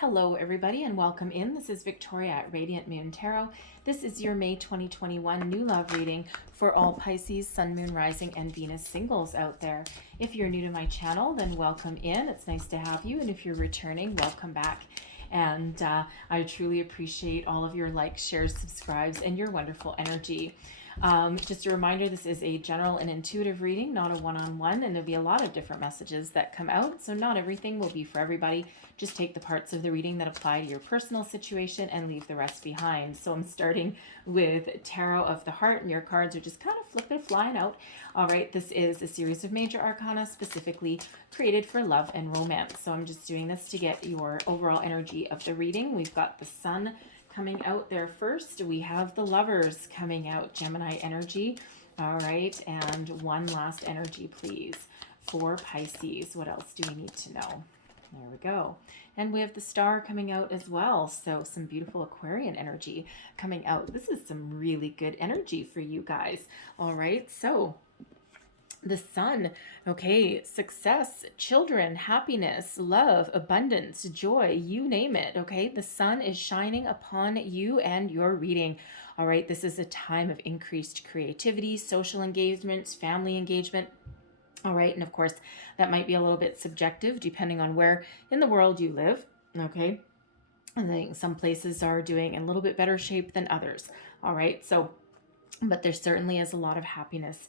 Hello, everybody, and welcome in. This is Victoria at Radiant Moon Tarot. This is your May 2021 new love reading for all Pisces, Sun, Moon, Rising, and Venus singles out there. If you're new to my channel, then welcome in. It's nice to have you. And if you're returning, welcome back. And I truly appreciate all of your likes, shares, subscribes, and your wonderful energy. Just a reminder, this is a general and intuitive reading, not a one-on-one, and there'll be a lot of different messages that come out, so not everything will be for everybody. Just take the parts of the reading that apply to your personal situation and leave the rest behind. So I'm starting with Tarot of the Heart, and your cards are just kind of flying out. All right, this is a series of major arcana specifically created for love and romance. So I'm just doing this to get your overall energy of the reading. We've got the Sun coming out there first. We have the Lovers coming out, Gemini energy. All right, and one last energy, please, for Pisces. What else do we need to know? There we go. And we have the Star coming out as well. So some beautiful Aquarian energy coming out. This is some really good energy for you guys. All right, so the Sun, okay, success, children, happiness, love, abundance, joy, you name it, okay? The sun is shining upon you and your reading. All right, this is a time of increased creativity, social engagements, family engagement. All right, and of course, that might be a little bit subjective depending on where in the world you live, okay? I think some places are doing in a little bit better shape than others. All right, so but there certainly is a lot of happiness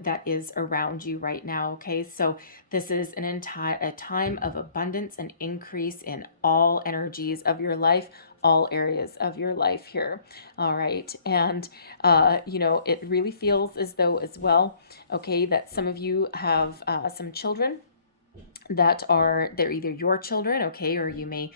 that is around you right now. Okay, so this is a time of abundance and increase in all energies of your life, all areas of your life here. All right, and it really feels as though as well, okay, that some of you have some children they're either your children, okay, or you may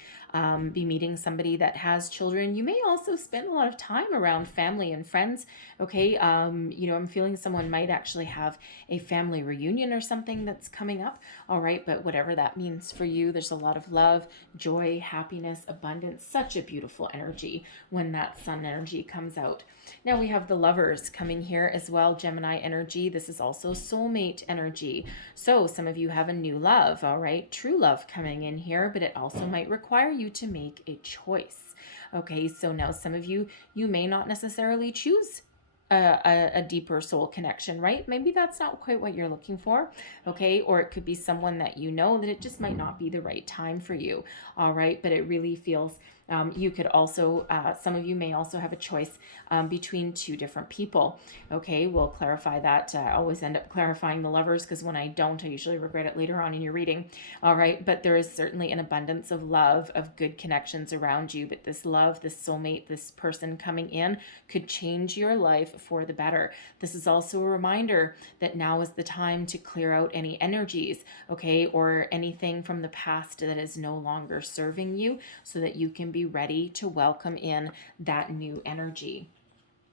be meeting somebody that has children. You may also spend a lot of time around family and friends, okay. I'm feeling someone might actually have a family reunion or something that's coming up. All right, but whatever that means for you, there's a lot of love, joy, happiness, abundance, such a beautiful energy when that Sun energy comes out. Now we have the Lovers coming here as well, Gemini energy. This is also soulmate energy. So some of you have a new love, all right, true love coming in here, but it also might require you to make a choice. Okay, so now some of you may not necessarily choose a deeper soul connection, right? Maybe that's not quite what you're looking for, okay? Or it could be someone that you know that it just might not be the right time for you, all right? But it really feels you could also, some of you may also have a choice between two different people. Okay, we'll clarify that. I always end up clarifying the Lovers because when I don't, I usually regret it later on in your reading. All right, but there is certainly an abundance of love, of good connections around you. But this love, this soulmate, this person coming in could change your life for the better. This is also a reminder that now is the time to clear out any energies, okay, or anything from the past that is no longer serving you so that you can be ready to welcome in that new energy.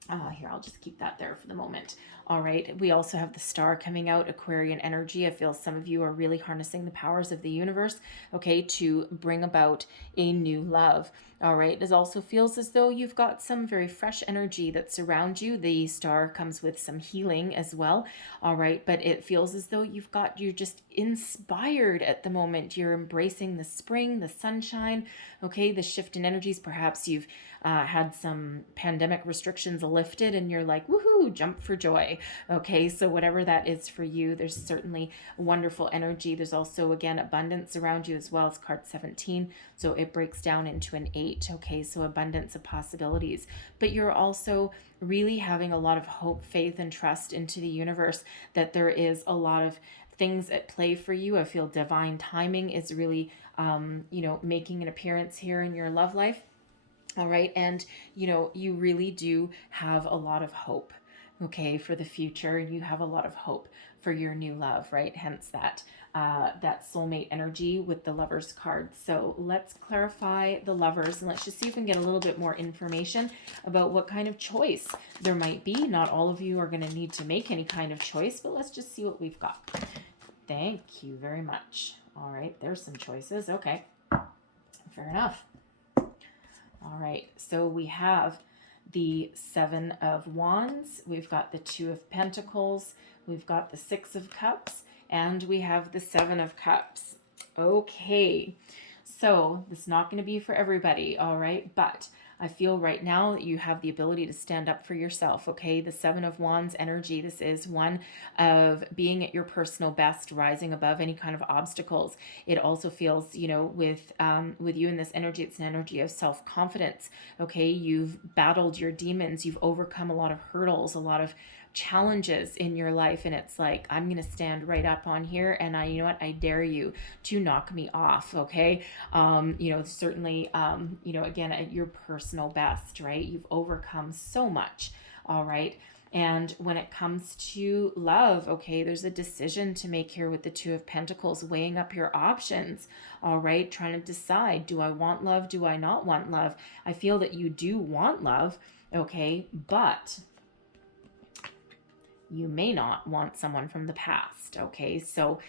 Here, I'll just keep that there for the moment. All right, we also have the Star coming out, Aquarian energy. I feel some of you are really harnessing the powers of the universe, okay, to bring about a new love. All right, it also feels as though you've got some very fresh energy that's around you. The Star comes with some healing as well. All right, but it feels as though you're just inspired at the moment. You're embracing the spring, the sunshine, okay, the shift in energies. Perhaps you've had some pandemic restrictions lifted and you're like, woohoo, jump for joy. Okay, so whatever that is for you, there's certainly wonderful energy. There's also, again, abundance around you as well as card 17. So it breaks down into an 8. Okay, so abundance of possibilities. But you're also really having a lot of hope, faith, and trust into the universe that there is a lot of things at play for you. I feel divine timing is really, making an appearance here in your love life. All right. And, you really do have a lot of hope, okay, for the future. You have a lot of hope for your new love, right? Hence that soulmate energy with the Lovers card. So let's clarify the Lovers and let's just see if we can get a little bit more information about what kind of choice there might be. Not all of you are going to need to make any kind of choice, but let's just see what we've got. Thank you very much. All right. There's some choices. Okay. Fair enough. All right, so we have the 7 of Wands, we've got the 2 of Pentacles, we've got the 6 of Cups, and we have the 7 of Cups. Okay, So this is not going to be for everybody, all right? But I feel right now that you have the ability to stand up for yourself, okay? The Seven of Wands energy, this is one of being at your personal best, rising above any kind of obstacles. It also feels, you know, with you in this energy, it's an energy of self-confidence, okay? You've battled your demons, you've overcome a lot of hurdles, a lot of challenges in your life, and it's like, I'm going to stand right up on here, and you know what, I dare you to knock me off, okay? You know, certainly, you know, again, at your personal best, right? You've overcome so much, all right? And when it comes to love, okay, there's a decision to make here with the Two of Pentacles, weighing up your options, all right? Trying to decide, do I want love? Do I not want love? I feel that you do want love, okay? But you may not want someone from the past, okay? So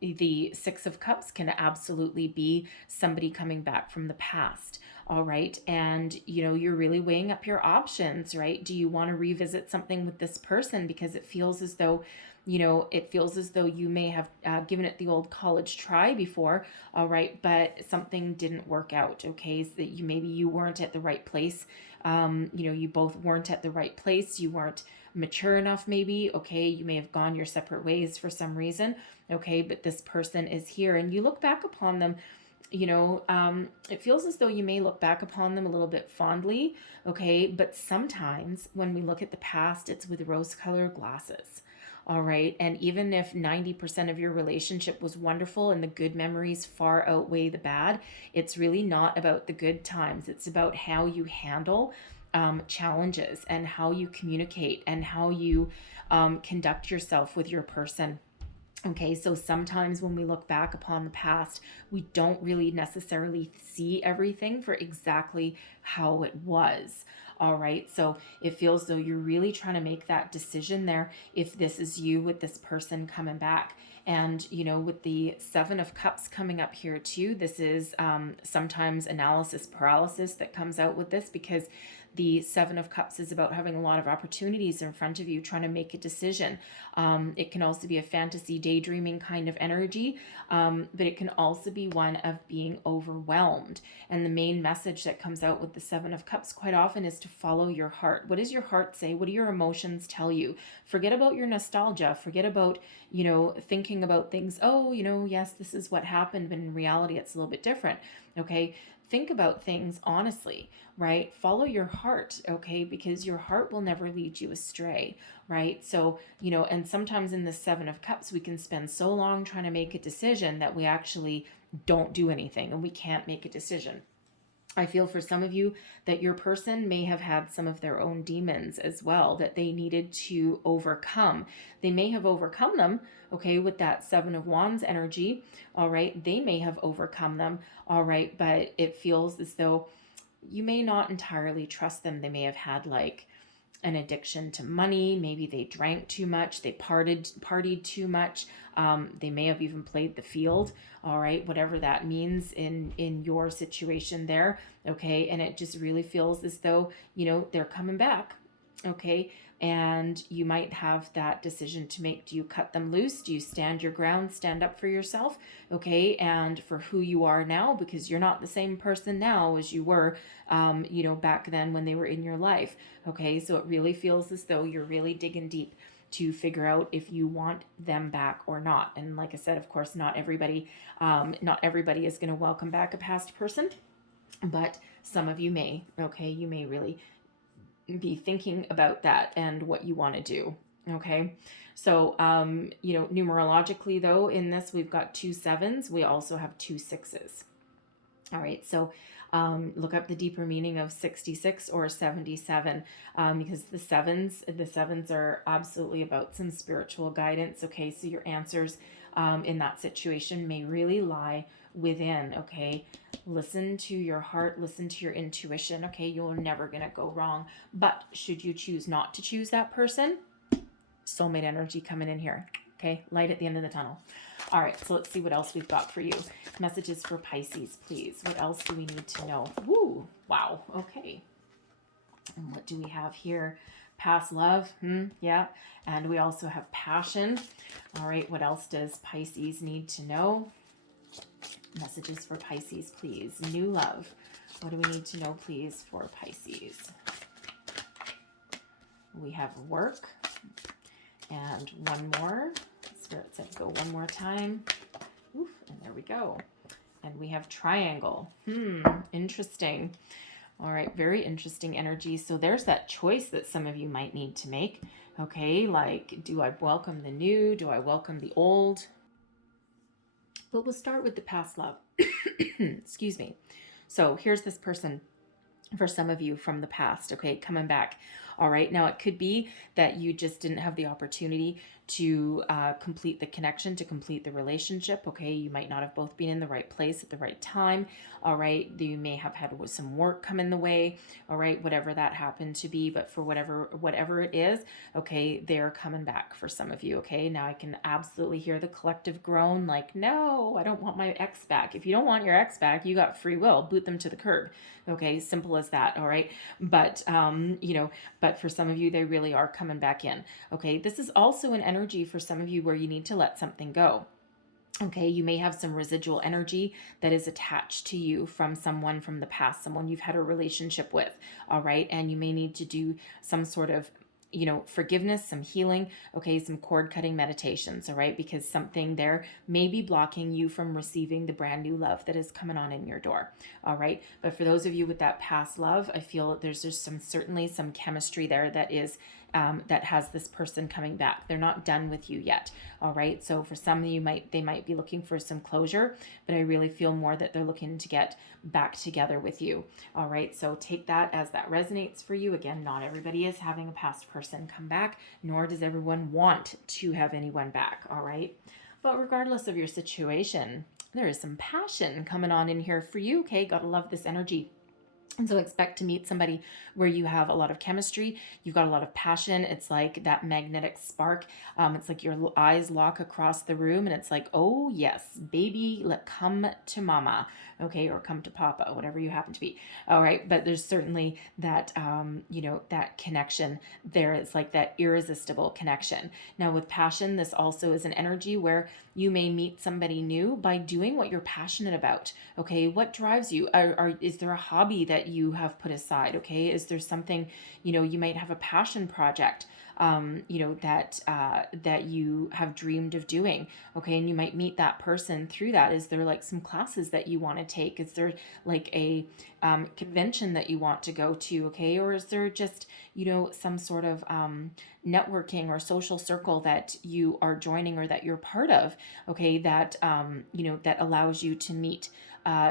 the Six of Cups can absolutely be somebody coming back from the past, all right? And, you know, you're really weighing up your options, right? Do you want to revisit something with this person? Because it feels as though, you know, it feels as though you may have given it the old college try before, all right? But something didn't work out, okay? So that maybe you weren't at the right place. You know, you both weren't at the right place. You weren't mature enough, maybe, okay? You may have gone your separate ways for some reason, okay? But this person is here, and you look back upon them, you know, it feels as though you may look back upon them a little bit fondly, okay? But sometimes when we look at the past, it's with rose-colored glasses, all right? And even if 90% of your relationship was wonderful and the good memories far outweigh the bad, it's really not about the good times. It's about how you handle challenges and how you communicate and how you conduct yourself with your person. Okay, so sometimes when we look back upon the past, we don't really necessarily see everything for exactly how it was. All right, so it feels though you're really trying to make that decision there if this is you with this person coming back. And, you know, with the Seven of Cups coming up here too, this is sometimes analysis paralysis that comes out with this, because the Seven of Cups is about having a lot of opportunities in front of you, trying to make a decision. It can also be a fantasy daydreaming kind of energy, but it can also be one of being overwhelmed. And the main message that comes out with the Seven of Cups quite often is to follow your heart. What does your heart say? What do your emotions tell you? Forget about your nostalgia. Forget about, you know, thinking about things, oh, you know, yes, this is what happened, but in reality, it's a little bit different. Okay. Think about things honestly, right? Follow your heart, okay? Because your heart will never lead you astray, right? So, you know, and sometimes in the Seven of Cups, we can spend so long trying to make a decision that we actually don't do anything and we can't make a decision. I feel for some of you that your person may have had some of their own demons as well that they needed to overcome. They may have overcome them, okay, with that Seven of Wands energy, all right? They may have overcome them, all right? But it feels as though you may not entirely trust them. They may have had like an addiction to money. Maybe they drank too much. They partied too much. They may have even played the field. All right, whatever that means in your situation there. Okay, and it just really feels as though, you know, they're coming back. Okay, and you might have that decision to make. Do you cut them loose? Do you stand your ground, stand up for yourself? Okay, and for who you are now, because you're not the same person now as you were, you know, back then when they were in your life. Okay, so it really feels as though you're really digging deep to figure out if you want them back or not. And like I said, of course, not everybody is going to welcome back a past person, but some of you may. Okay, you may really be thinking about that and what you want to do. Okay, so you know, numerologically though, in this we've got 2 sevens. We also have 2 sixes. All right, so look up the deeper meaning of 66 or 77, because the sevens are absolutely about some spiritual guidance. Okay, so your answers in that situation may really lie within. Okay, listen to your heart, listen to your intuition. Okay, you're never gonna go wrong. But should you choose not to choose that person, soulmate energy coming in here. Okay, light at the end of the tunnel. All right, so let's see what else we've got for you. Messages for Pisces, please. What else do we need to know? Woo, wow, okay. And what do we have here? Past love, yeah. And we also have passion. All right, what else does Pisces need to know? Messages for Pisces, please. New love. What do we need to know, please, for Pisces? We have work. And one more. Spirit said go one more time. Oof, and there we go. And we have triangle. Interesting. All right, very interesting energy. So there's that choice that some of you might need to make. Okay, like, do I welcome the new? Do I welcome the old? But we'll start with the past love. Excuse me. So here's this person for some of you from the past, okay, coming back. All right, now it could be that you just didn't have the opportunity to complete the connection, to complete the relationship, okay? You might not have both been in the right place at the right time, all right? You may have had some work come in the way, all right? Whatever that happened to be, but for whatever it is, okay, they're coming back for some of you, okay? Now I can absolutely hear the collective groan, like, no, I don't want my ex back. If you don't want your ex back, you got free will, boot them to the curb, okay? Simple as that, all right? But, but for some of you, they really are coming back in, okay? This is also an energy for some of you where you need to let something go. Okay, you may have some residual energy that is attached to you from someone from the past, someone you've had a relationship with, all right? And you may need to do some sort of forgiveness, some healing, okay, some cord cutting meditations, all right, because something there may be blocking you from receiving the brand new love that is coming on in your door, all right? But for those of you with that past love, I feel there's just certainly some chemistry there that is that has this person coming back. They're not done with you yet, all right? So for some of you, they might be looking for some closure, but I really feel more that they're looking to get back together with you, all right? So take that as that resonates for you. Again, not everybody is having a past person come back, nor does everyone want to have anyone back, all right? But regardless of your situation, there is some passion coming on in here for you, okay? Gotta love this energy. And so expect to meet somebody where you have a lot of chemistry, you've got a lot of passion. It's like that magnetic spark. It's like your eyes lock across the room and it's like, oh yes, baby, come to mama, okay, or come to papa, whatever you happen to be. All right, but there's certainly that, that connection there. It's like that irresistible connection. Now with passion, this also is an energy where you may meet somebody new by doing what you're passionate about. Okay, what drives you? Is there a hobby that you have put aside? Okay, is there something, you might have a passion project, that you have dreamed of doing. Okay, and you might meet that person through that. Is there like some classes that you want to take? Is there like a convention that you want to go to? Okay, or is there just some sort of networking or social circle that you are joining or that you're part of? Okay, that that allows you to meet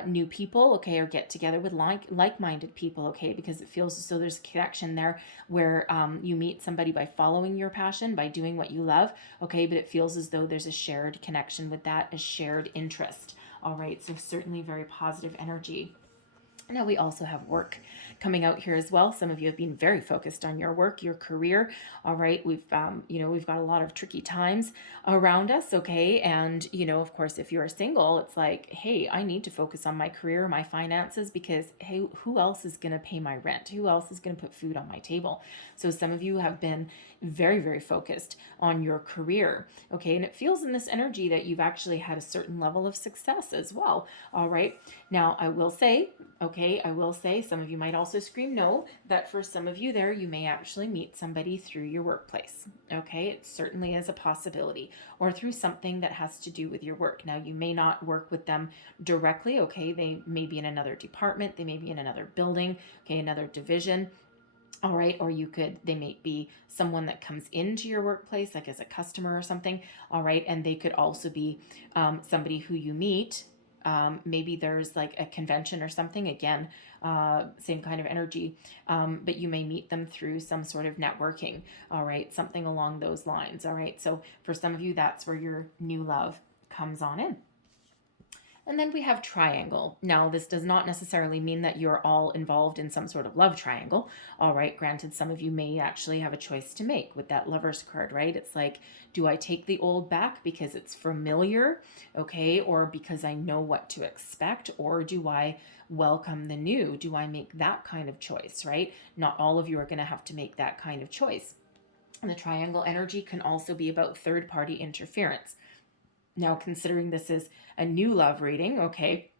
new people, okay, or get together with like-minded people, okay, because it feels as though there's a connection there where you meet somebody by following your passion, by doing what you love, okay, but it feels as though there's a shared connection with that, a shared interest, all right, so certainly very positive energy. Now we also have work coming out here as well. Some of you have been very focused on your work, your career. All right, we've got a lot of tricky times around us. Okay, and of course, if you're single, it's like, hey, I need to focus on my career, my finances, because hey, who else is going to pay my rent? Who else is going to put food on my table? So some of you have been very, very focused on your career. Okay, and it feels in this energy that you've actually had a certain level of success as well. All right, now I will say, some of you might also scream no, that for some of you there, you may actually meet somebody through your workplace. Okay, it certainly is a possibility, or through something that has to do with your work. Now, you may not work with them directly. Okay, they may be in another department, they may be in another building, okay, another division. All right, or they may be someone that comes into your workplace, like as a customer or something. All right, and they could also be somebody who you meet. Maybe there's like a convention or something, again, same kind of energy, but you may meet them through some sort of networking, all right, something along those lines, all right, so for some of you, that's where your new love comes on in. And then we have triangle. Now, this does not necessarily mean that you're all involved in some sort of love triangle. All right, granted, some of you may actually have a choice to make with that Lover's card, right? It's like, do I take the old back because it's familiar, okay, or because I know what to expect, or do I welcome the new? Do I make that kind of choice, right? Not all of you are going to have to make that kind of choice. And the triangle energy can also be about third-party interference. Now, considering this is a new love reading, okay,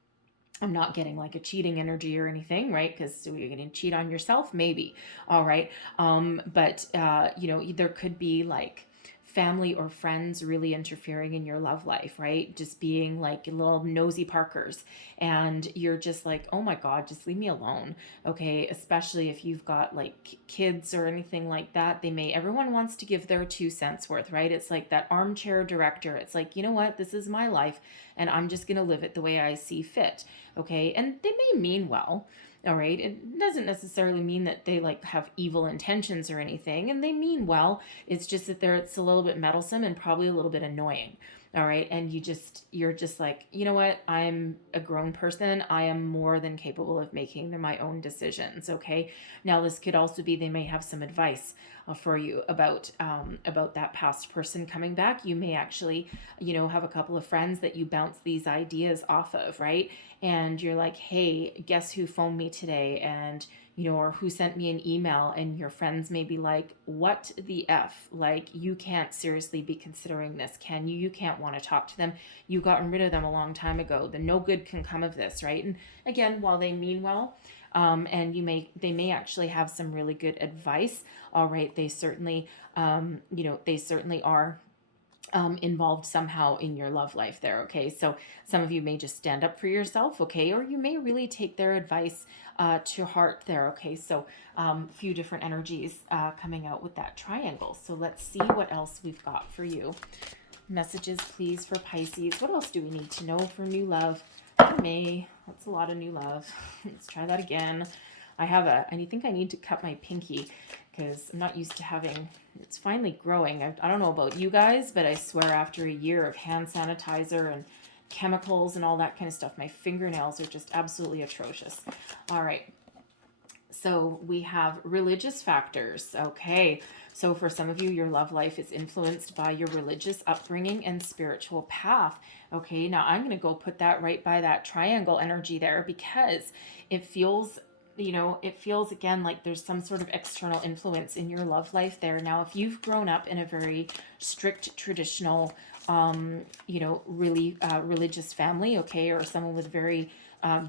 I'm not getting like a cheating energy or anything, right? Because you're going to cheat on yourself, maybe. All right. But, there could be like family or friends really interfering in your love life, right? Just being like little nosy Parkers. And you're just like, oh my God, just leave me alone. Okay. Especially if you've got like kids or anything like that. Everyone wants to give their 2 cents worth, right? It's like that armchair director. It's like, you know what? This is my life and I'm just going to live it the way I see fit. Okay. And they may mean well. All right. It doesn't necessarily mean that they like have evil intentions or anything, and they mean well. It's just that it's a little bit meddlesome and probably a little bit annoying. All right. And you're just like, you know what? I'm a grown person. I am more than capable of making my own decisions. Okay. Now, this could also be they may have some advice for you about that past person coming back. You may actually, have a couple of friends that you bounce these ideas off of, right? And you're like, hey, guess who phoned me today? And or who sent me an email, and your friends may be like, what the F? Like, you can't seriously be considering this, can you? You can't want to talk to them. You gotten rid of them a long time ago. The no good can come of this, right? And again, while they mean well, and they may actually have some really good advice. All right, they certainly, they certainly are involved somehow in your love life there. Okay, so some of you may just stand up for yourself. Okay, or you may really take their advice to heart there. Okay, so few different energies coming out with that triangle. So let's see what else we've got for you. Messages, please, for Pisces. What else do we need to know for new love? For May, that's a lot of new love. Let's try that again. I think I need to cut my pinky because I'm not used to having, it's finally growing. I don't know about you guys, but I swear after a year of hand sanitizer and chemicals and all that kind of stuff, my fingernails are just absolutely atrocious. All right. So we have religious factors. Okay. So for some of you, your love life is influenced by your religious upbringing and spiritual path. Okay. Now I'm going to go put that right by that triangle energy there because it feels again like there's some sort of external influence in your love life there. Now, if you've grown up in a very strict, traditional, really religious family, okay, or someone with very,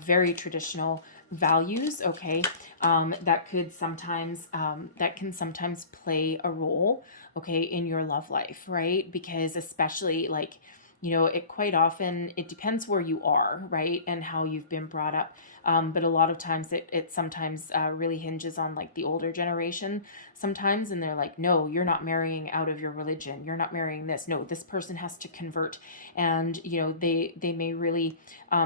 very traditional values, okay, that can sometimes play a role, okay, in your love life, right? Because especially like, it quite often, it depends where you are, right? And how you've been brought up. But a lot of times it sometimes really hinges on like the older generation sometimes. And they're like, no, you're not marrying out of your religion. You're not marrying this. No, this person has to convert. And, they may really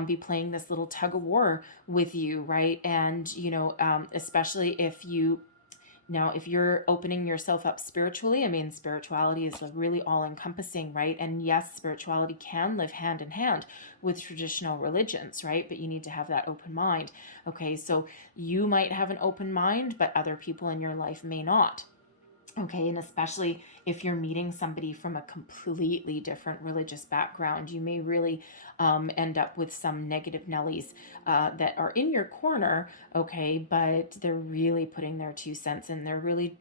be playing this little tug of war with you, right? And, especially if you're opening yourself up spiritually, I mean, spirituality is really all encompassing, right? And yes, spirituality can live hand in hand with traditional religions, right? But you need to have that open mind. Okay, so you might have an open mind, but other people in your life may not. Okay, and especially if you're meeting somebody from a completely different religious background, you may really end up with some negative Nellies that are in your corner, okay, but they're really putting their 2 cents in. They're really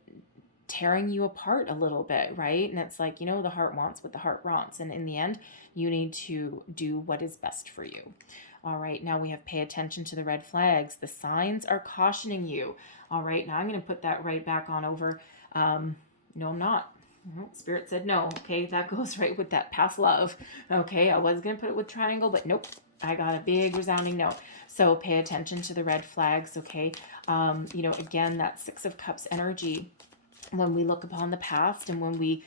tearing you apart a little bit, right? And it's like, the heart wants what the heart wants. And in the end, you need to do what is best for you. All right, now we have pay attention to the red flags. The signs are cautioning you. All right, now I'm going to put that right back on over. No, I'm not. Spirit said no. Okay, that goes right with that past love. Okay, I was going to put it with triangle, but nope. I got a big resounding no. So pay attention to the red flags, okay? Again, that 6 of Cups energy, when we look upon the past and when we,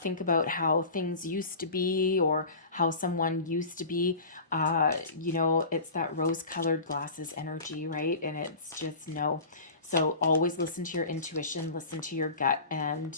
think about how things used to be or how someone used to be, it's that rose-colored glasses energy, right? And it's just no. So always listen to your intuition, listen to your gut, and,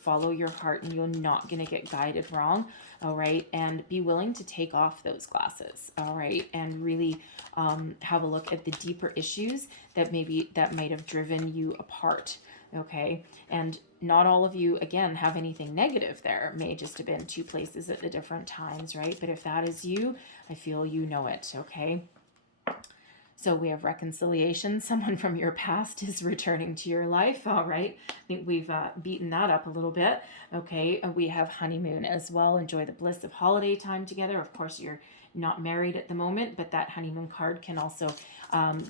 follow your heart, and you're not going to get guided wrong. All right. And be willing to take off those glasses. All right. And really have a look at the deeper issues that might have driven you apart. Okay. And not all of you, again, have anything negative there. It may just have been 2 places at the different times, right? But if that is you, I feel you know it. Okay. So we have reconciliation. Someone from your past is returning to your life. All right. I think we've beaten that up a little bit. Okay. We have honeymoon as well. Enjoy the bliss of holiday time together. Of course, you're not married at the moment, but that honeymoon card can also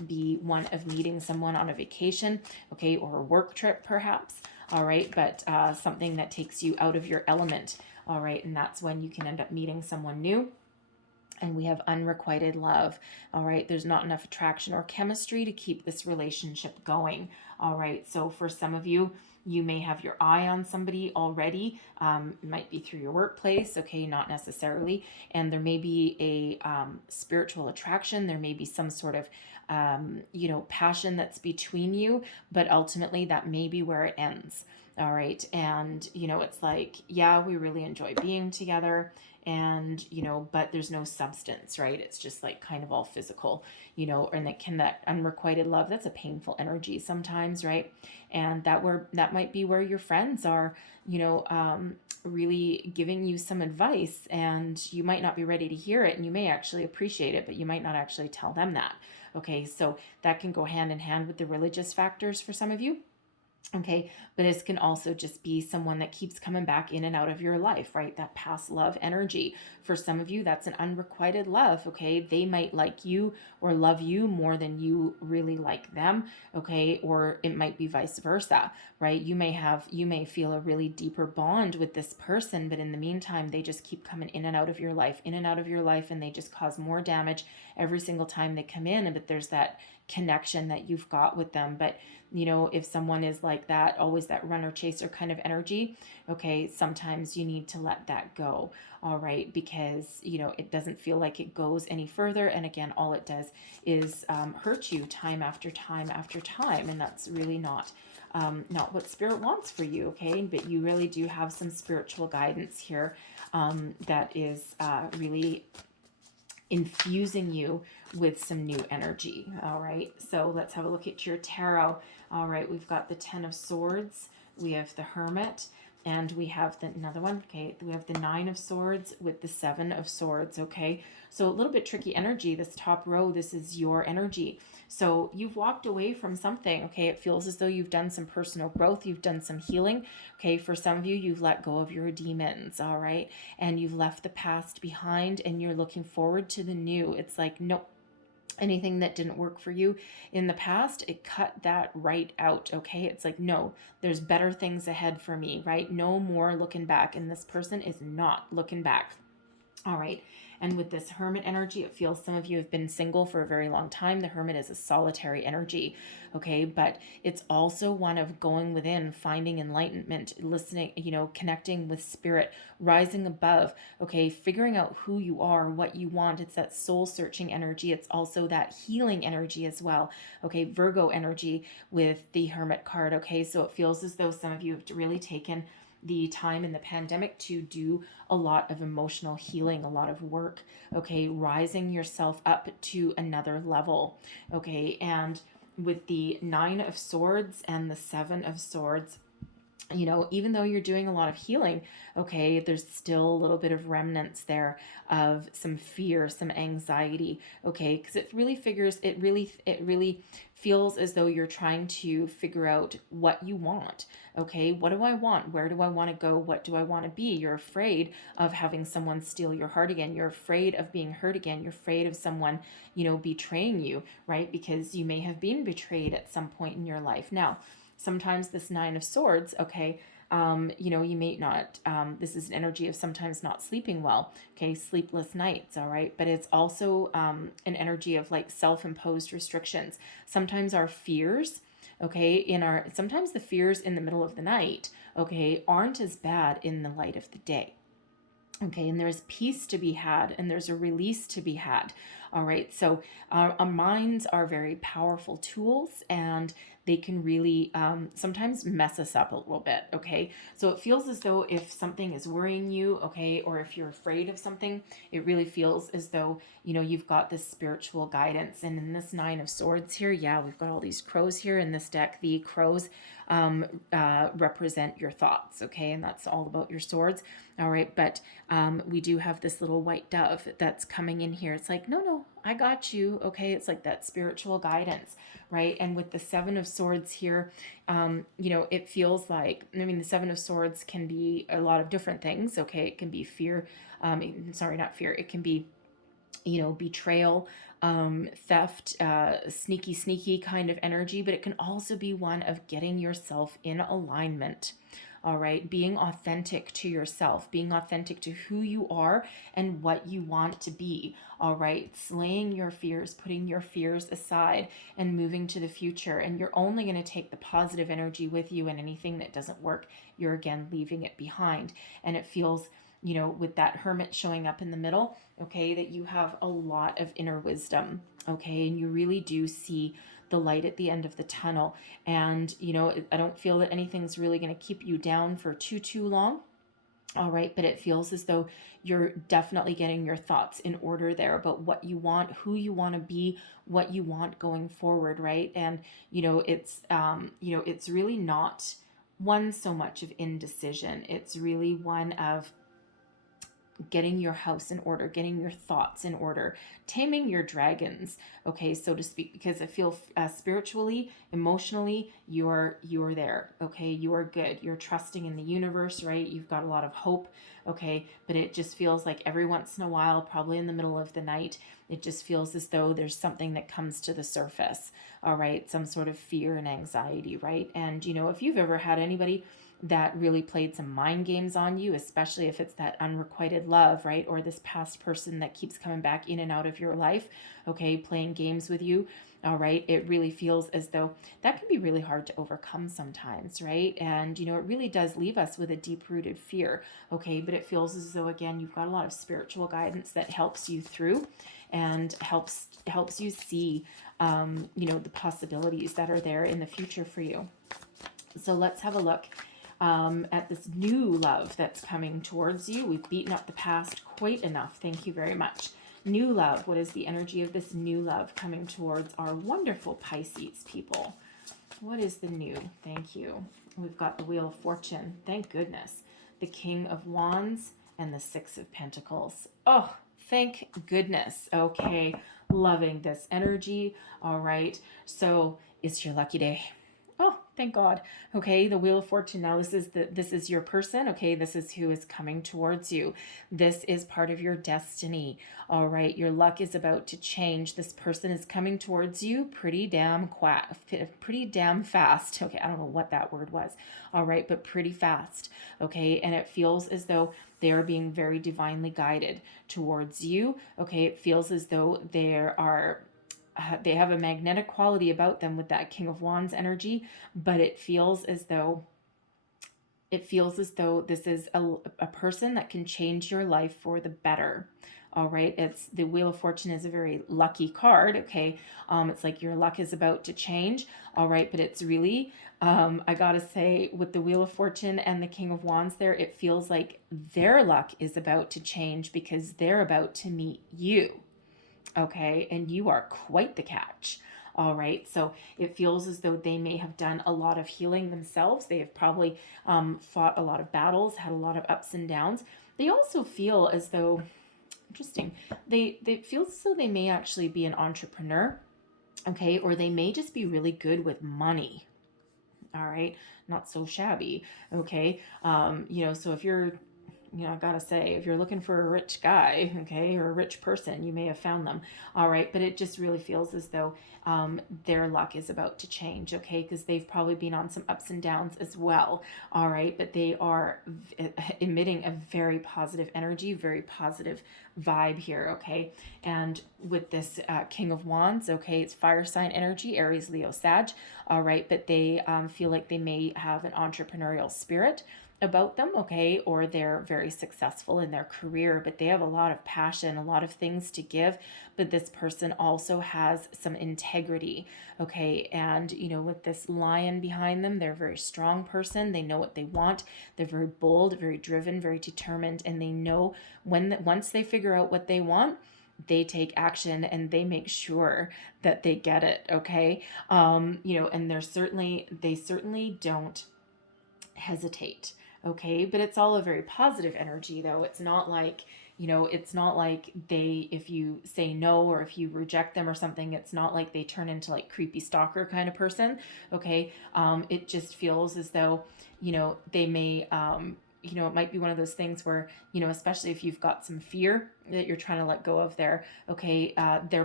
be one of meeting someone on a vacation, okay, or a work trip perhaps. All right. But something that takes you out of your element. All right. And that's when you can end up meeting someone new. And we have unrequited love. All right. There's not enough attraction or chemistry to keep this relationship going. All right. So for some of you, you may have your eye on somebody already. It might be through your workplace. Okay. Not necessarily. And there may be a spiritual attraction. There may be some sort of, passion that's between you, but ultimately that may be where it ends. All right. And, it's like, yeah, we really enjoy being together and but there's no substance, right? It's just like kind of all physical, and that unrequited love, that's a painful energy sometimes, right? And that might be where your friends are, really giving you some advice, and you might not be ready to hear it, and you may actually appreciate it, but you might not actually tell them that. Okay, so that can go hand in hand with the religious factors for some of you. Okay, but this can also just be someone that keeps coming back in and out of your life, right? That past love energy. For some of you, that's an unrequited love. Okay, they might like you or love you more than you really like them. Okay, or it might be vice versa, right? You may feel a really deeper bond with this person, but in the meantime, they just keep coming in and out of your life, and they just cause more damage every single time they come in. But there's that connection that you've got with them. But if someone is like that, always that runner chaser kind of energy, okay, sometimes you need to let that go. All right, because it doesn't feel like it goes any further, and again, all it does is hurt you time after time after time, and that's really not what spirit wants for you. Okay, but you really do have some spiritual guidance here that is really infusing you with some new energy. All right, so let's have a look at your tarot. All right, we've got the 10 of Swords, we have the Hermit, and we have another one. Okay, we have the 9 of Swords with the 7 of Swords. Okay, so a little bit tricky energy. This top row, this is your energy. So you've walked away from something. Okay, it feels as though you've done some personal growth. You've done some healing. Okay, for some of you, you've let go of your demons. All right, and you've left the past behind, and you're looking forward to the new. It's like, nope. Anything that didn't work for you in the past, it cut that right out. Okay, it's like, no, there's better things ahead for me, right? No more looking back, and this person is not looking back. All right, and with this Hermit energy, it feels some of you have been single for a very long time. The Hermit is a solitary energy, okay? But it's also one of going within, finding enlightenment, listening, connecting with spirit, rising above, okay? Figuring out who you are, what you want. It's that soul-searching energy. It's also that healing energy as well, okay? Virgo energy with the Hermit card, okay? So it feels as though some of you have really taken the time in the pandemic to do a lot of emotional healing, a lot of work, okay, rising yourself up to another level, okay. And with the 9 of Swords and the 7 of Swords, even though you're doing a lot of healing, okay, there's still a little bit of remnants there of some fear, some anxiety, okay, because it really feels as though you're trying to figure out what you want. Okay, what do I want? Where do I want to go? What do I want to be? You're afraid of having someone steal your heart again. You're afraid of being hurt again. You're afraid of someone, betraying you, right? Because you may have been betrayed at some point in your life. Now, sometimes this 9 of Swords, okay, you may not, this is an energy of sometimes not sleeping well, okay, sleepless nights, all right, but it's also an energy of like self-imposed restrictions. Sometimes our fears, okay, sometimes the fears in the middle of the night, okay, aren't as bad in the light of the day. Okay, and there's peace to be had, and there's a release to be had. All right, so our minds are very powerful tools, and they can really sometimes mess us up a little bit. Okay, so it feels as though if something is worrying you, okay, or if you're afraid of something, it really feels as though you've got this spiritual guidance. And in this 9 of Swords here, yeah, we've got all these crows here in this deck. The crows represent your thoughts, okay, and that's all about your swords. All right, but we do have this little white dove that's coming in here. It's like, no, I got you. Okay. It's like that spiritual guidance, right? And with the Seven of Swords here, it feels like, I mean, the Seven of Swords can be a lot of different things. Okay. It can be fear. Sorry, not fear. It can be, betrayal, theft, sneaky kind of energy, but it can also be one of getting yourself in alignment. All right, being authentic to yourself, being authentic to who you are and what you want to be. All right, slaying your fears, putting your fears aside and moving to the future. And you're only going to take the positive energy with you, and anything that doesn't work, you're again leaving it behind. And it feels, with that Hermit showing up in the middle, okay, that you have a lot of inner wisdom, okay, and you really do see the light at the end of the tunnel. And, I don't feel that anything's really going to keep you down for too long. All right, but it feels as though you're definitely getting your thoughts in order there about what you want, who you want to be, what you want going forward, right? And it's really not one so much of indecision. It's really one of getting your house in order, getting your thoughts in order, taming your dragons, okay, so to speak, because I feel spiritually, emotionally, you're there, okay, you are good, you're trusting in the universe, right? You've got a lot of hope, okay, but it just feels like every once in a while, probably in the middle of the night, it just feels as though there's something that comes to the surface, all right, some sort of fear and anxiety, right? And if you've ever had anybody that really played some mind games on you, especially if it's that unrequited love, right? Or this past person that keeps coming back in and out of your life, okay, playing games with you, all right? It really feels as though that can be really hard to overcome sometimes, right? And, it really does leave us with a deep-rooted fear, okay? But it feels as though, again, you've got a lot of spiritual guidance that helps you through and helps you see, the possibilities that are there in the future for you. So let's have a look at this new love that's coming towards you. We've beaten up the past quite enough. Thank you very much. New love. What is the energy of this new love coming towards our wonderful Pisces people? What is the new? Thank you. We've got the Wheel of Fortune. Thank goodness. The King of Wands and the Six of Pentacles. Oh, thank goodness. Okay. Loving this energy. All right. So it's your lucky day. Oh, thank God. Okay, the Wheel of Fortune. Now this is your person. Okay, this is who is coming towards you. This is part of your destiny. All right, your luck is about to change. This person is coming towards you pretty damn fast. Okay, I don't know what that word was. All right, but pretty fast. Okay, and it feels as though they are being very divinely guided towards you. Okay, it feels as though they have a magnetic quality about them with that King of Wands energy, but it feels as though this is a person that can change your life for the better. All right, it's the Wheel of Fortune is a very lucky card. Okay, it's like your luck is about to change. All right, but it's really, I gotta say, with the Wheel of Fortune and the King of Wands there, it feels like their luck is about to change because they're about to meet you. Okay, and you are quite the catch. All right, so it feels as though they may have done a lot of healing themselves. They have probably fought a lot of battles, had a lot of ups and downs. They also feel as though, interesting, they feel as though they may actually be an entrepreneur, okay, or they may just be really good with money. All right, not so shabby. Okay, so if you're I gotta say, if you're looking for a rich guy, okay, or a rich person, you may have found them. All right, but it just really feels as though their luck is about to change, okay, because they've probably been on some ups and downs as well. All right, but they are emitting a very positive energy, very positive vibe here, okay. And with this King of Wands, okay, it's fire sign energy, Aries, Leo, Sag. All right, but they feel like they may have an entrepreneurial spirit about them, okay, or they're very successful in their career, but they have a lot of passion, a lot of things to give, but this person also has some integrity, okay, and with this lion behind them, they're a very strong person, they know what they want, they're very bold, very driven, very determined, and they know once they figure out what they want, they take action and they make sure that they get it, okay, and they certainly don't hesitate. Okay, but it's all a very positive energy though. It's not like, it's not like if you say no or if you reject them or something, it's not like they turn into like creepy stalker kind of person. Okay. It just feels as though, they may, it might be one of those things where, especially if you've got some fear that you're trying to let go of their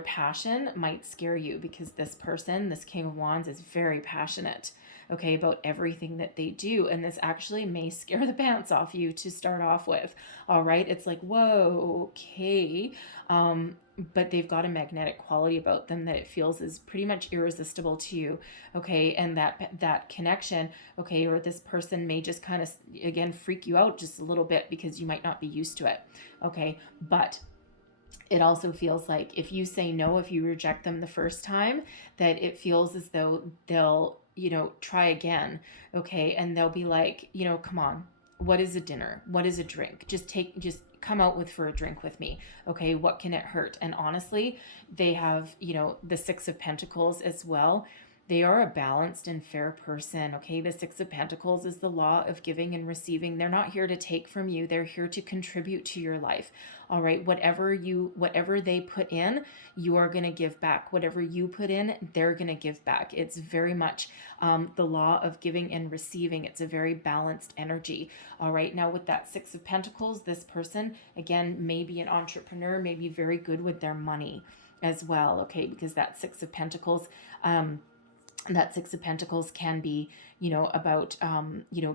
passion might scare you, because this person, this King of Wands, is very passionate, okay, about everything that they do. And this actually may scare the pants off you to start off with. All right. It's like, whoa, okay. But they've got a magnetic quality about them that it feels is pretty much irresistible to you. Okay. And that connection, okay, or this person may just kind of, again, freak you out just a little bit because you might not be used to it. Okay. But it also feels like if you say no, if you reject them the first time, that it feels as though they'll, try again. Okay. And they'll be like, come on, what is a dinner? What is a drink? Just come out for a drink with me. Okay. What can it hurt? And honestly, they have, the Six of Pentacles as well. They are a balanced and fair person. Okay. The Six of Pentacles is the law of giving and receiving. They're not here to take from you. They're here to contribute to your life. All right. Whatever they put in, you are going to give back. Whatever you put in, they're going to give back. It's very much the law of giving and receiving. It's a very balanced energy. All right. Now with that Six of Pentacles, this person, again, may be an entrepreneur, may be very good with their money as well. Okay. Because that Six of Pentacles, that Six of Pentacles can be, about,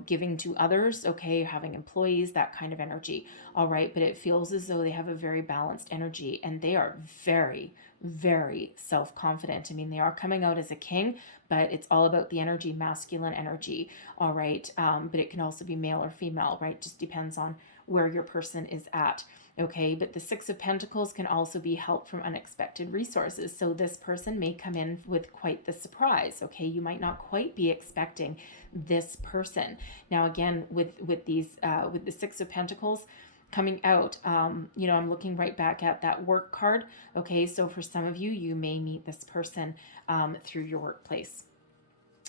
giving to others, okay, having employees, that kind of energy. All right. But it feels as though they have a very balanced energy, and they are very, very self-confident. I mean, they are coming out as a king, but it's all about the energy, masculine energy. All right. But it can also be male or female, right? Just depends on where your person is at. Okay, but the Six of Pentacles can also be help from unexpected resources. So this person may come in with quite the surprise. Okay, you might not quite be expecting this person. Now, again, with the Six of Pentacles coming out, I'm looking right back at that work card. Okay, so for some of you, you may meet this person through your workplace.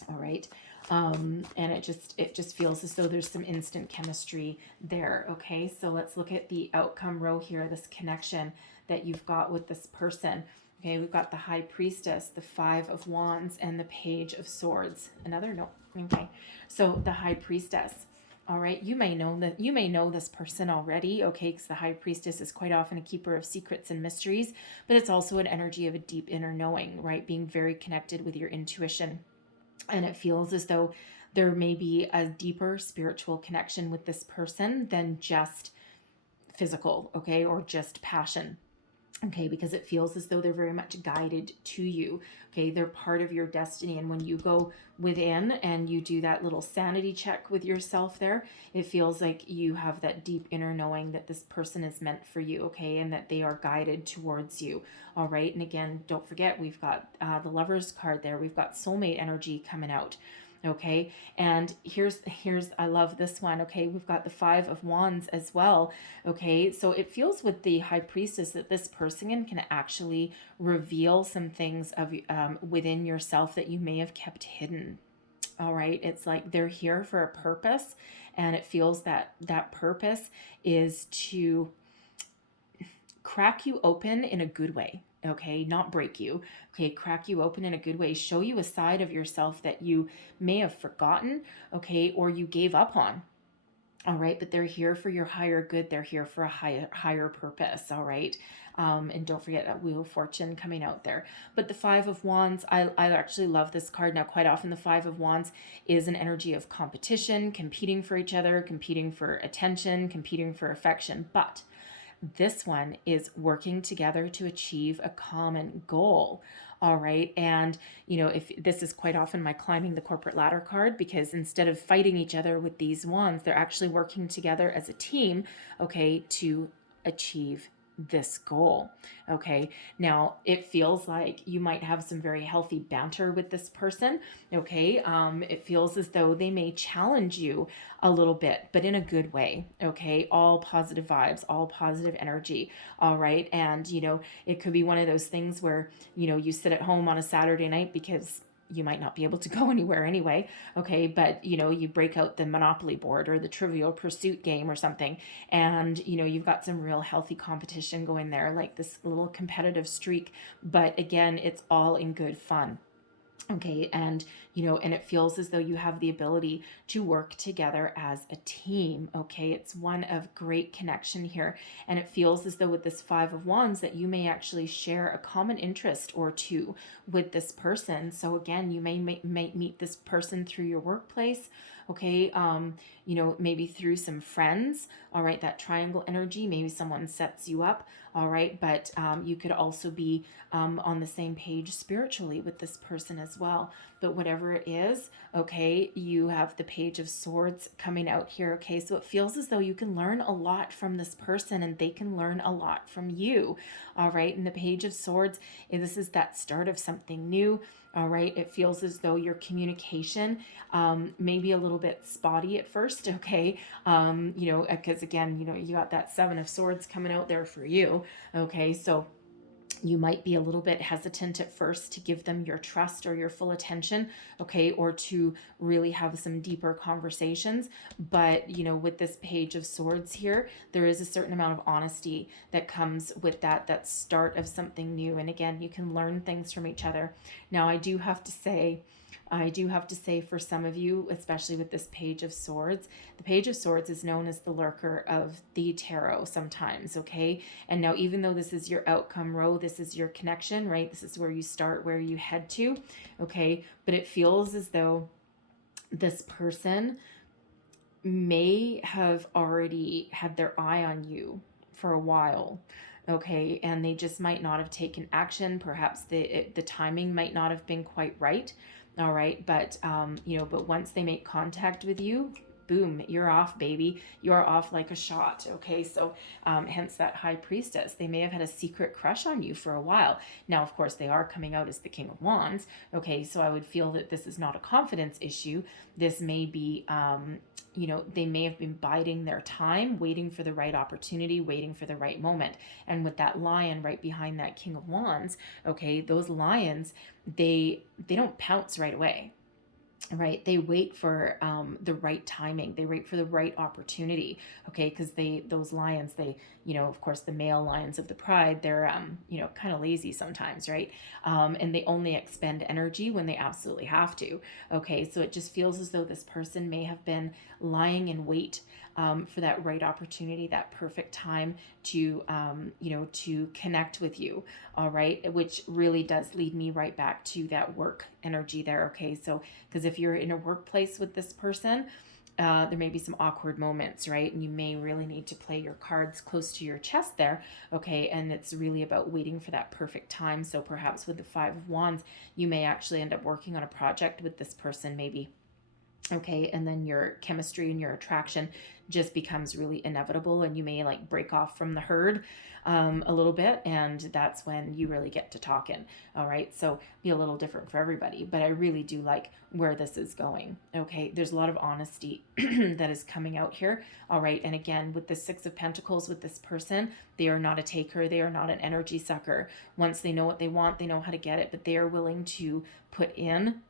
All right. And it just feels as though there's some instant chemistry there. Okay. So let's look at the outcome row here, this connection that you've got with this person. Okay. We've got the High Priestess, the Five of Wands, and the Page of Swords. Another note. Okay. So the High Priestess. All right. You may know this person already. Okay. Because the High Priestess is quite often a keeper of secrets and mysteries, but it's also an energy of a deep inner knowing, right? Being very connected with your intuition. And it feels as though there may be a deeper spiritual connection with this person than just physical, okay, or just passion. Okay, because it feels as though they're very much guided to you. Okay, they're part of your destiny. And when you go within and you do that little sanity check with yourself there, it feels like you have that deep inner knowing that this person is meant for you, okay, and that they are guided towards you. All right, and again, don't forget, we've got the Lover's card there. We've got soulmate energy coming out. Okay, and here's I love this one. Okay, we've got the Five of Wands as well. Okay, so it feels with the High Priestess that this person can actually reveal some things of within yourself that you may have kept hidden. All right, it's like they're here for a purpose, and it feels that that purpose is to crack you open in a good way. Okay, not break you. Okay, crack you open in a good way. Show you a side of yourself that you may have forgotten, okay, or you gave up on. All right, but they're here for your higher good. They're here for a higher purpose. All right, and don't forget that Wheel of Fortune coming out there. But the Five of Wands, I actually love this card. Now, quite often the Five of Wands is an energy of competition, competing for each other, competing for attention, competing for affection. But this one is working together to achieve a common goal. All right. And, if this is quite often my climbing the corporate ladder card, because instead of fighting each other with these wands, they're actually working together as a team, okay, to achieve this goal. Okay. Now it feels like you might have some very healthy banter with this person. Okay. It feels as though they may challenge you a little bit, but in a good way. Okay. All positive vibes, all positive energy. All right. And, it could be one of those things where, you sit at home on a Saturday night because you might not be able to go anywhere anyway, okay, but you break out the Monopoly board or the Trivial Pursuit game or something, and you've got some real healthy competition going there, like this little competitive streak, but again, it's all in good fun. Okay, and and it feels as though you have the ability to work together as a team. Okay, it's one of great connection here, and it feels as though with this Five of Wands that you may actually share a common interest or two with this person. So again, you may meet this person through your workplace. Okay, maybe through some friends. All right, that triangle energy, maybe someone sets you up. All right, but you could also be on the same page spiritually with this person as well. But whatever it is, okay, you have the Page of Swords coming out here. Okay, so it feels as though you can learn a lot from this person and they can learn a lot from you. All right, and the Page of Swords, this is that start of something new. All right, it feels as though your communication may be a little bit spotty at first, okay? Because again, you got that Seven of Swords coming out there for you, okay? So you might be a little bit hesitant at first to give them your trust or your full attention, okay, or to really have some deeper conversations. But, with this Page of Swords here, there is a certain amount of honesty that comes with that start of something new. And again, you can learn things from each other. Now, I do have to say for some of you, especially with this Page of Swords, the Page of Swords is known as the lurker of the tarot sometimes, okay? And now, even though this is your outcome row, this is your connection, right? This is where you start, where you head to, okay? But it feels as though this person may have already had their eye on you for a while, okay? And they just might not have taken action. Perhaps the timing might not have been quite right. All right, but but once they make contact with you, boom, you're off, baby. You're off like a shot. Okay, so hence that High Priestess. They may have had a secret crush on you for a while. Now, of course, they are coming out as the King of Wands. Okay, so I would feel that this is not a confidence issue. This may be, they may have been biding their time, waiting for the right opportunity, waiting for the right moment. And with that Lion right behind that King of Wands, okay, those lions, they don't pounce right away. Right, they wait for the right timing. They wait for the right opportunity. Okay, because those lions, they of course the male lions of the pride, they're kind of lazy sometimes, right? And they only expend energy when they absolutely have to. Okay, so it just feels as though this person may have been lying in wait for that right opportunity, that perfect time to to connect with you. All right, which really does lead me right back to that work energy there. Okay, so because if you're in a workplace with this person, there may be some awkward moments, right? And you may really need to play your cards close to your chest there, okay? And it's really about waiting for that perfect time. So perhaps with the Five of Wands, you may actually end up working on a project with this person, maybe. Okay, and then your chemistry and your attraction just becomes really inevitable, and you may like break off from the herd a little bit, and that's when you really get to talking. All right, so be a little different for everybody, but I really do like where this is going. Okay, there's a lot of honesty that is coming out here. All right, and again, with the Six of Pentacles with this person, they are not a taker, they are not an energy sucker. Once they know what they want, they know how to get it, but they are willing to put in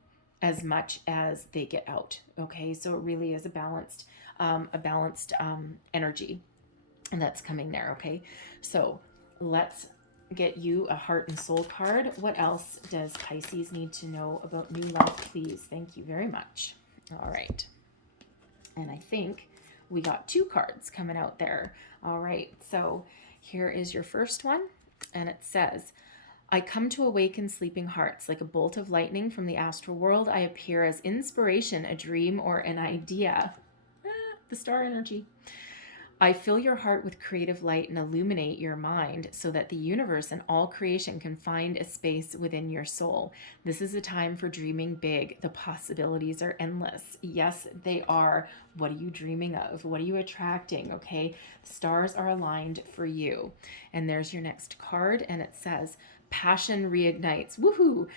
as much as they get out. Okay, so it really is a balanced energy, and that's coming there. Okay, so let's get you a heart and soul card. What else does Pisces need to know about new love, please? Thank you very much. All right, and I think we got two cards coming out there. All right, so here is your first one, and it says, I come to awaken sleeping hearts. Like a bolt of lightning from the astral world, I appear as inspiration, a dream, or an idea. The star energy. I fill your heart with creative light and illuminate your mind so that the universe and all creation can find a space within your soul. This is a time for dreaming big. The possibilities are endless. Yes, they are. What are you dreaming of? What are you attracting? Okay, the stars are aligned for you. And there's your next card, and it says, passion reignites. Woohoo!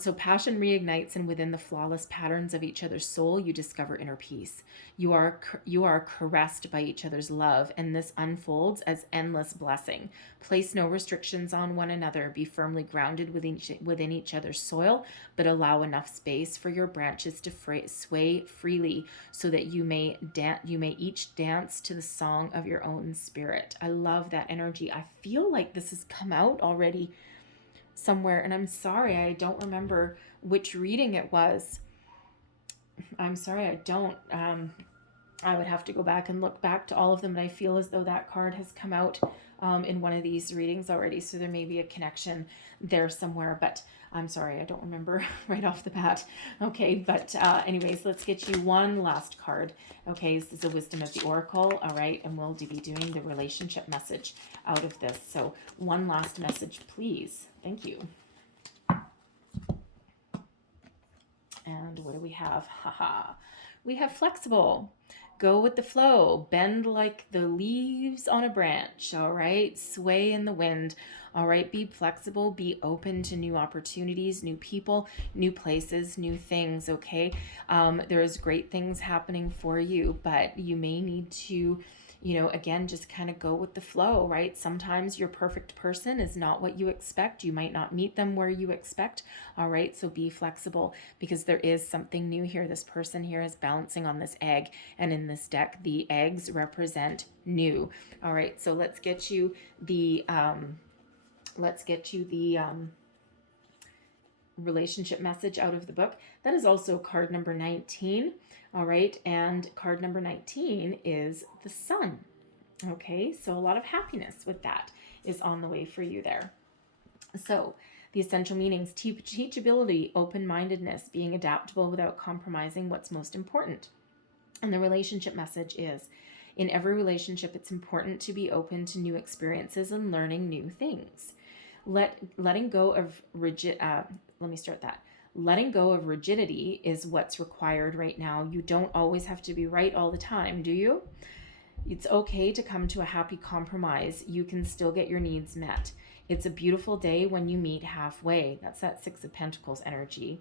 So passion reignites, and within the flawless patterns of each other's soul, you discover inner peace. You are caressed by each other's love, and this unfolds as endless blessing. Place no restrictions on one another. Be firmly grounded within each other's soil, but allow enough space for your branches to sway freely, so that you may each dance to the song of your own spirit. I love that energy. I feel like this has come out already somewhere, and I'm sorry, I don't remember which reading it was. I'm sorry, I don't. I would have to go back and look back to all of them, and I feel as though that card has come out in one of these readings already, so there may be a connection there somewhere, but I'm sorry, I don't remember right off the bat. Okay, but anyways, let's get you one last card. Okay, this is a Wisdom of the Oracle, all right, and we'll be doing the relationship message out of this. So one last message, please. Thank you. And what do we have? Haha. We have flexible. Go with the flow. Bend like the leaves on a branch. All right. Sway in the wind. All right. Be flexible. Be open to new opportunities, new people, new places, new things. Okay. There's great things happening for you, but you may need to, again, just kind of go with the flow, right? Sometimes your perfect person is not what you expect. You might not meet them where you expect. All right. So be flexible, because there is something new here. This person here is balancing on this egg, and in this deck, the eggs represent new. All right. So let's get you the, relationship message out of the book. That is also card number 19. All right. And card number 19 is the Sun. Okay. So a lot of happiness with that is on the way for you there. So the essential meanings: teachability, open-mindedness, being adaptable without compromising what's most important. And the relationship message is, in every relationship, it's important to be open to new experiences and learning new things. Letting go of Letting go of rigidity is what's required right now. You don't always have to be right all the time, do you? It's okay to come to a happy compromise. You can still get your needs met. It's a beautiful day when you meet halfway. That's that Six of Pentacles energy.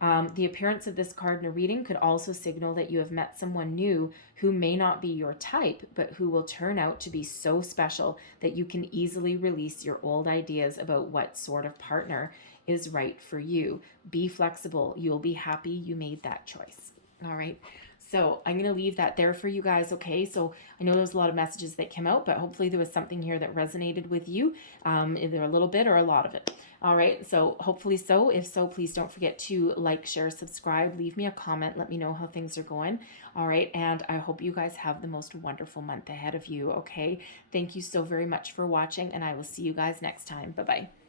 The appearance of this card in a reading could also signal that you have met someone new who may not be your type, but who will turn out to be so special that you can easily release your old ideas about what sort of partner is right for you. Be flexible. You'll be happy you made that choice. All right. So I'm going to leave that there for you guys. Okay. So I know there's a lot of messages that came out, but hopefully there was something here that resonated with you, either a little bit or a lot of it. All right. So hopefully so. If so, please don't forget to like, share, subscribe, leave me a comment. Let me know how things are going. All right. And I hope you guys have the most wonderful month ahead of you. Okay. Thank you so very much for watching, and I will see you guys next time. Bye-bye.